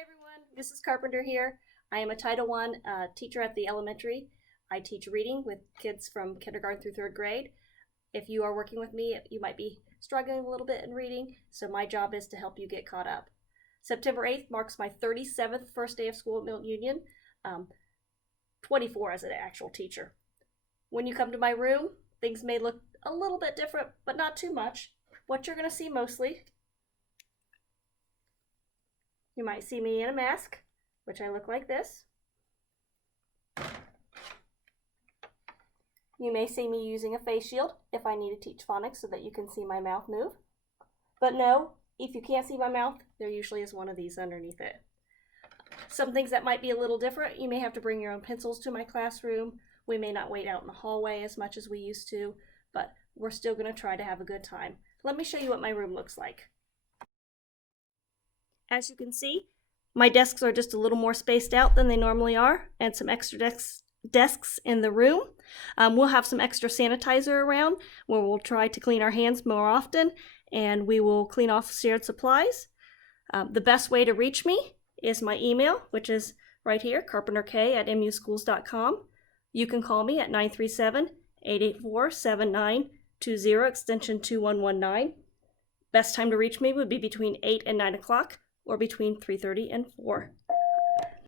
Hi everyone, Mrs. Carpenter here. I am a Title I teacher at the elementary. I teach reading with kids from kindergarten through 3rd grade. If you are working with me, you might be struggling a little bit in reading, so my job is to help you get caught up. September 8th marks my 37th first day of school at Milton-Union, 24 as an actual teacher. When you come to my room, things may look a little bit different, but not too much. What you're going to see mostly, you might see me in a mask, which I look like this. You may see me using a face shield if I need to teach phonics so that you can see my mouth move. But no, if you can't see my mouth, there usually is one of these underneath it. Some things that might be a little different, you may have to bring your own pencils to my classroom. We may not wait out in the hallway as much as we used to, but we're still going to try to have a good time. Let me show you what my room looks like. As you can see, my desks are just a little more spaced out than they normally are, and some extra desks in the room. We'll have some extra sanitizer around where we'll try to clean our hands more often, and we will clean off shared supplies. The best way to reach me is my email, which is right here, carpenterk@muschools.com. You can call me at 937-884-7920, extension 2119. Best time to reach me would be between 8 and 9 o'clock, or between 3:30 and 4.